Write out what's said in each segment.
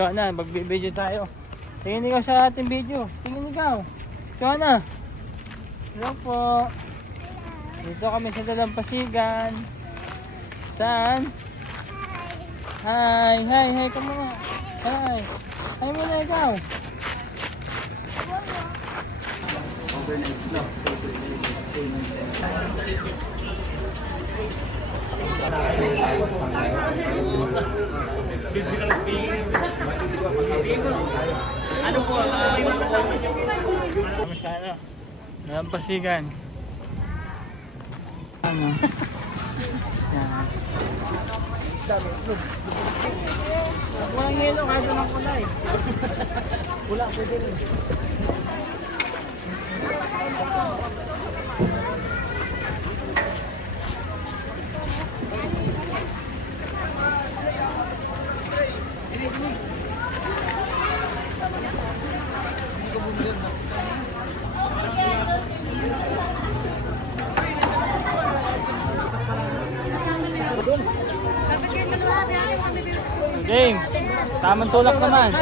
Joanna, magbibideo tayo. Tingin ikaw sa ating video. Tingin ikaw. Joanna. Hello po. Dito kami sa Dalampasigan. Saan? Hi. Hi ka muna. Hi. Hi muna ikaw. Ano po? Masyado. Dalampasigan. Ano? Yan. Walang yelo kahit walang kulay. Wala pwede rin. Ding, tamang tulak naman.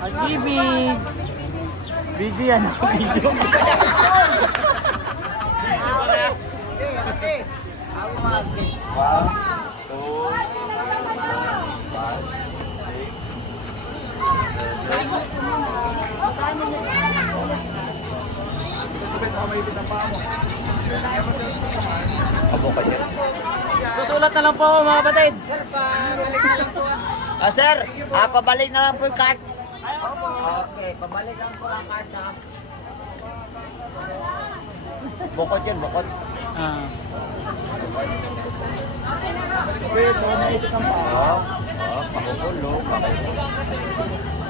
Pag-ibig. Video yan ako, video. Susulat na lang po ako mga kapatid. Sir, pabalik na lang po yung card. Okay, pabalik lang po ang card ha. Bukod yan, bukod.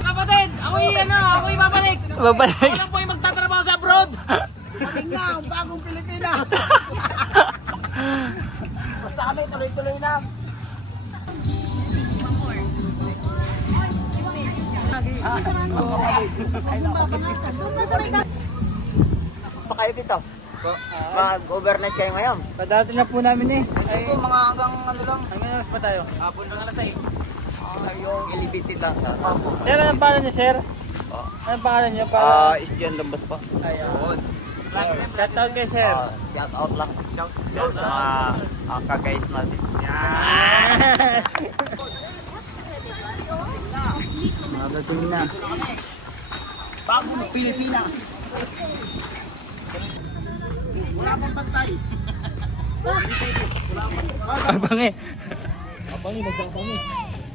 Kapatid, ako'y babalik. Babalik. Ako po yung magtatrabaho sa abroad. Pating na, ang bagong Pilipinas. Basta kami tuloy-tuloy lang. Pa kayo dito? Mag-overnight kayo ngayon? Padati na po namin eh. Ay, ito mga hanggang ano lang. Hanggang oras pa tayo. Hapon ng alas 6. Yung elevated lang sa Sir, anong pangalan niyo, sir? Anong pangalan niyo? Isdian Lambas pa. Ayun. Shout out kay sir. Shout out lang. Shout sa mga kagayos natin. Magatuloy na. Bagong Pilipinas. Wala pang pantay. Abangi. Abangi.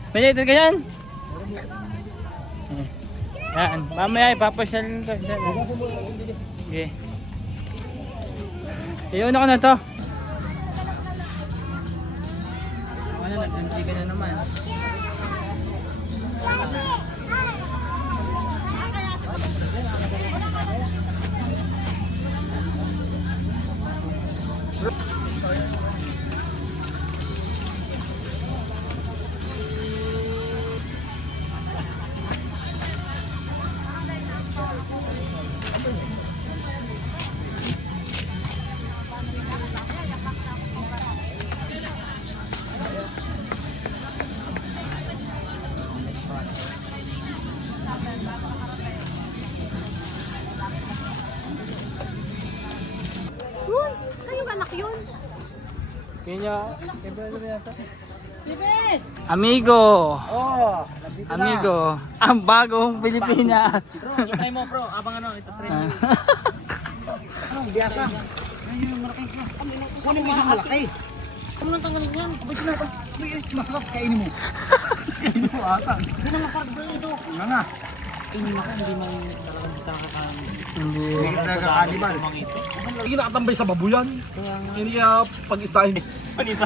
Pwede ka yan? Yan. Mamaya ipapasyal ko sir. Okay. Iyon ako na to. Ano, nagsanti ka na naman. Yun! Kayong anak yun! Kanya, Amigo! Oh, Amigo! Ang bagong Pilipinas! Try mo bro, abang ano, ito try mo. Anong biasa? Ayun, malaki ka. Kunin mo isang malaki. Ano nang tanggalin yan? Masarap, kainin mo. Kainin mo, asan? Hindi na masarap bro ito. Ano na? Kainin mo ka, hindi mo talagang Hindi. Hindi ka nakakaniban. Hindi nakatambay sa babuyan. Hindi ka pag-istahin. Panisa.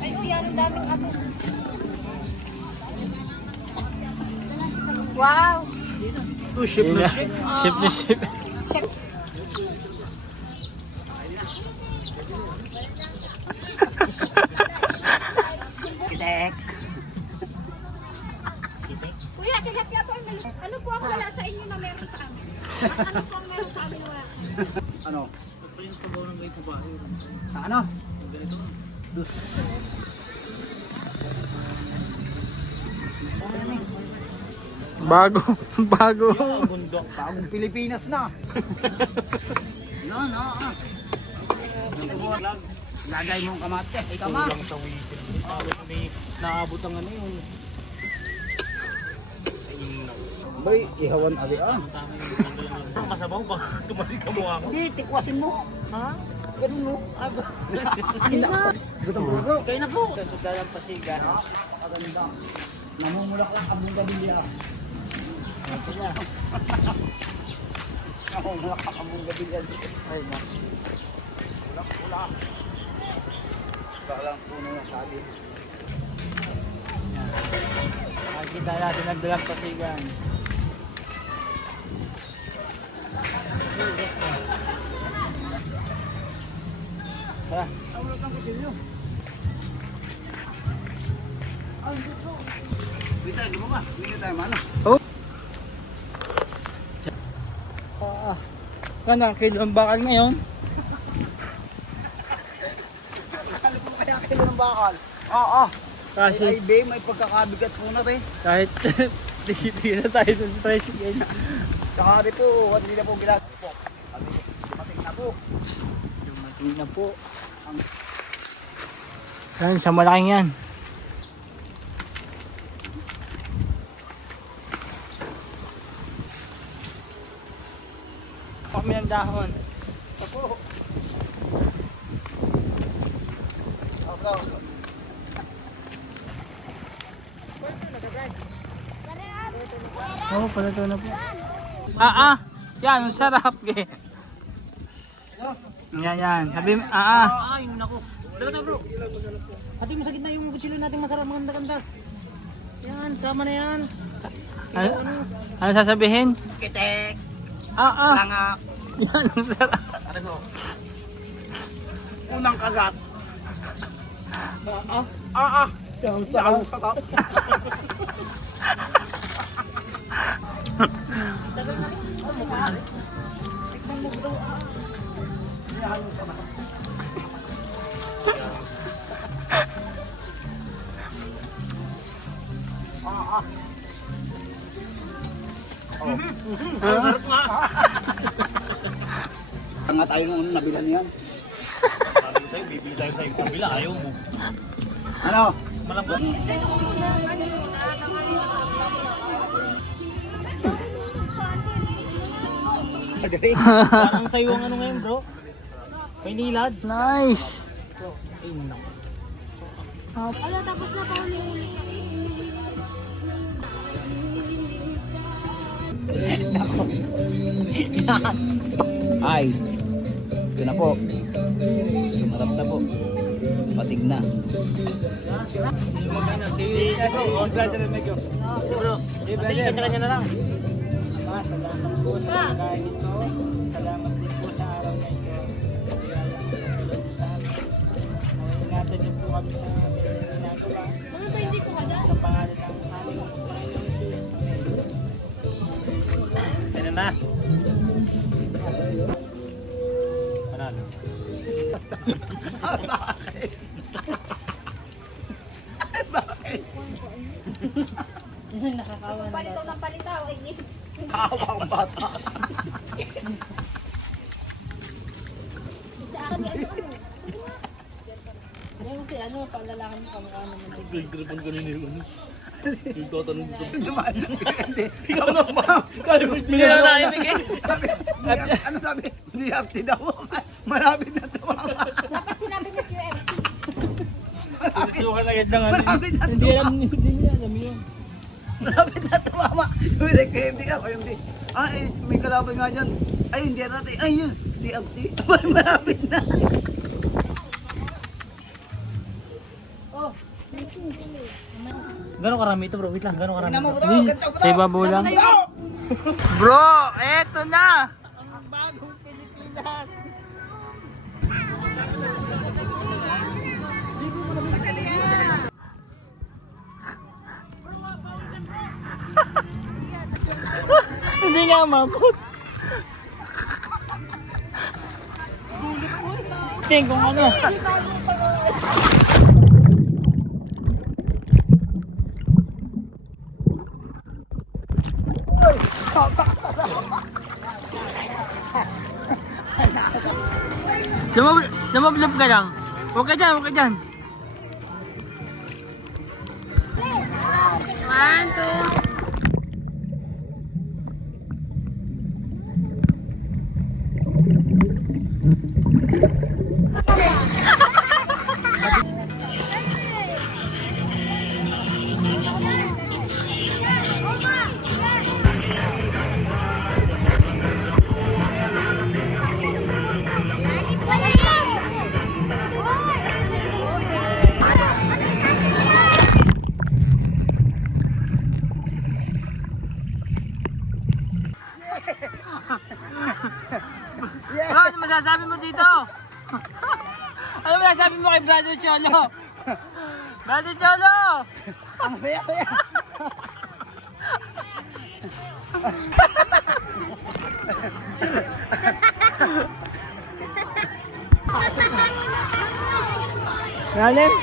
Ay, uy, ang daming ato. Wow! Ship na ship. Ship na ship. Kuya, tilapia po ang meron. Ano po ang wala sa inyo na meron sa amin? At ano po ang meron sa amin na wala? Ano? Yung sabaw ng may kubahay. Sa ano? Ganito. Bago, bago. Bundok. Bagong Pilipinas na. No. Lagay mo ang kamates. Kama. Kulang sa wisin. May naabot ang ano yun. Bay, ihawan ali ah. Ang kasabaw ba? Tumalik sa mukha ko. Hindi, tikwasin mo. Ha? Ganun mo. Gutom bro. Kaya na po. Sa dalang pasigan. Maganda. Namumulak lang ang bunga bilya. Ito na. Namumulak ang bunga bilya. Ay na. Ulak. Bakalang puno na sabi. Nakikita natin ang dalang pasigan. Tara. Ulak ang kutilyo. Dito, di mo ba? Hindi tayo mana. Kana, kilo ang bakal ngayon. Ano po kaya kayo ng bakal? Oo. Kasi Ay, babe, may pagkakabigat po na tayo. kahit tigil na tayo sa tricycle. Saka rin po, hindi na po ginagawa po. Dumating na po. Dumating na po. Yan, sa malaking yan. Kami ng dahon. Ito po. Okay. Oo, pala ito na po. Yan, ang sarap eh. Yan. Sabi mo, Yun ako. Dala bro. Hati mo sa gitna yung kutsilyo natin masarap, maganda-ganda. Yan, sama na yan. Ano sasabihin? Kitek. Ah. Langa. Yan, ang sarap. Ano mo? Unang kagat. Yung sarap. Nga tayo nung nabilan yan. Sabi ko sa'yo, bibili tayo sa kabila, ayaw mo. Ano? Malambot. Parang sa'yo ang ano ngayon bro. May nilad. Nice. Ay, naku. Ala, tapos na pa ulit. Ay, ito na po. Sumarap na po. Patig na. Kanya-kanya na lang. Ama, salamat po sa pagkain ito. Salamat din po sa araw na ito. Sa biyaya ng Panginoon sa amin. Ingatan niyo po kami sa aming ginagawa. Ano ba hindi ko kada? Sa pangalan ng aming Panginoon Jesus. Amen. Yan na. Panalo. Nakakawa na. Palitaw ng palitaw. Ay, Kawang bata. sa akin, ano? Ano kasi ano, panlalaki mo kamukha naman. Nag-gripon ko nila yun. Yung tatanong sa... Dumaan. Hindi. Ikaw na ba? Hindi na naimik eh. Ano sabi? Hindi hapti daw. Malapit na tumama. Dapat sinabi sa QMC. Pinasukan agad ng ano. Malapit na Hindi niya alam yun. Malapit na tumama. Hindi kayo hindi ako hindi. May kalaban nga dyan. Ay, hindi natin. Ay, yun. Hindi hapti. Malapit na. Gano'ng karami ito bro? Wait lang, gano'ng karami Tingnan mo ito? ito. Ganito ko Sa ibabaw lang. Bro, eto na! Ang bagong Pilipinas! Hindi nga umabot. Ting kung ano. Lumablab ka lang. Huwag ka dyan, huwag ka dyan. 1, 2. Bro, ano masasabi mo dito? Ano masasabi mo kay Brother Cholo? Brother Cholo! Ang saya-saya. Galing?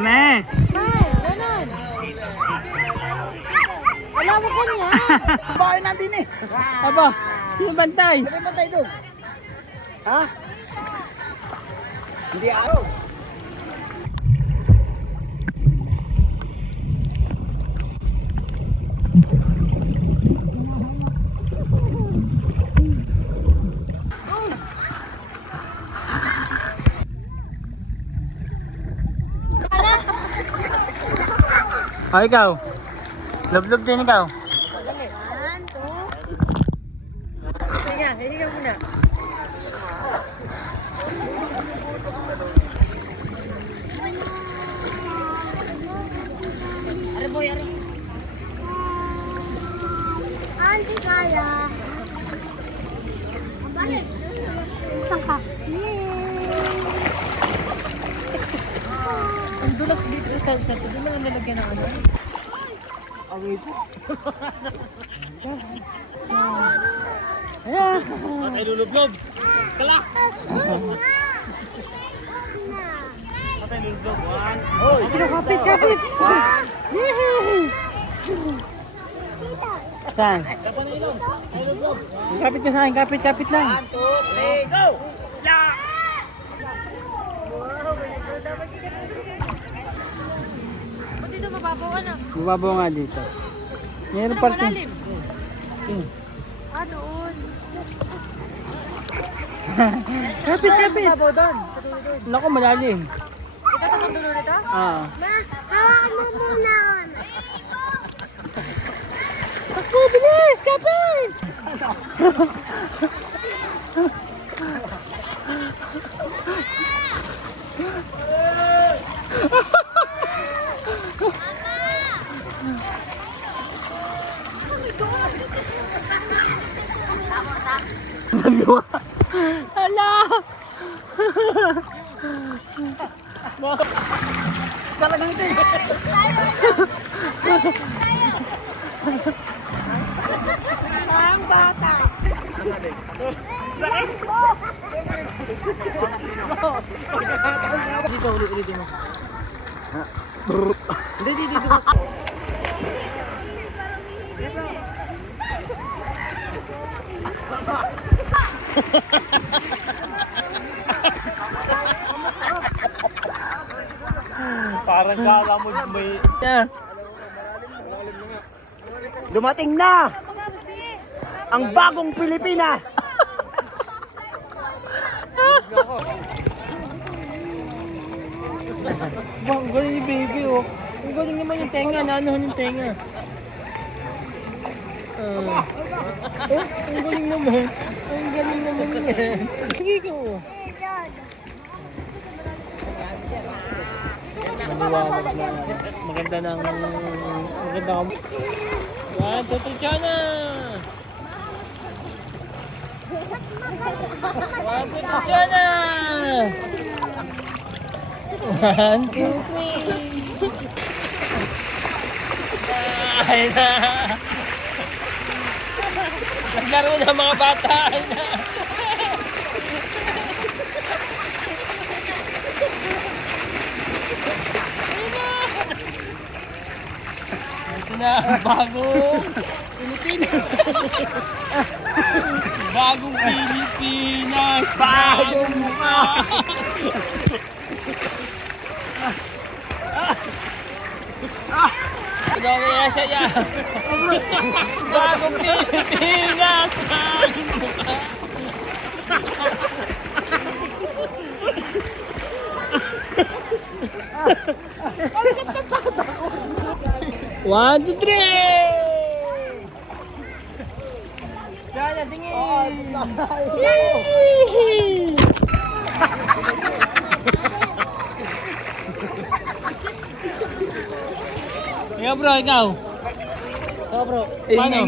Me! Wala mo ka niya. Bahay natin eh. Aba, sino bantay? Sabi mo tayo doon. Ha? Hindi ako. O ikaw? Love-love din ikaw? 1, 2. Sige, hihinga muna. Are boy, are. Auntie Kaya. Abales. Saan ka? Ang dulas dito sa tansa. Doon lang ang lalagyan ng ano. Ay, lulublob! Kala! Patay lulublob. Hoy! Kapit, kapit! Saan? Kapit ka saan, kapit, kapit lang. 1, 2, 3, go! Ba't dito mababaw na? Mababaw nga dito. Meron Ano parte. malalim? Hmm. Ah, doon. Kapit, kapit! Mababaw doon. Sa dulo doon. Naku, malalim. Ito sa dulo nito? Ah. Ma, hawakan mo muna. Takbo, bilis! Kapit! Dalawa. Hala! Talagang ito eh. Ang bata. Dito, ulit mo. Hindi, dito. Parang kala mo may... Dumating na ang bagong Pilipinas. Ba, ang galing ni baby, oh. Ang galing naman yung tenga, naanohan yung tenga. Ang galing naman. Ang galing naman yan. Sige ko. Maliwanag na. Maganda ng... Maganda ka. Yan, tututsya na! One, two, three, Joanna! One, two, three. Ay na! Naglaro na mga bata! Ay na! Ito na, bagong Pilipinas! Bagong Pilipinas! Bagong mukha! Kaya siya yan! Bagong Pilipinas! Bagong mukha! One, two, three! Kaya tingin! Yee! Ikaw bro, ikaw. Ikaw bro, paano?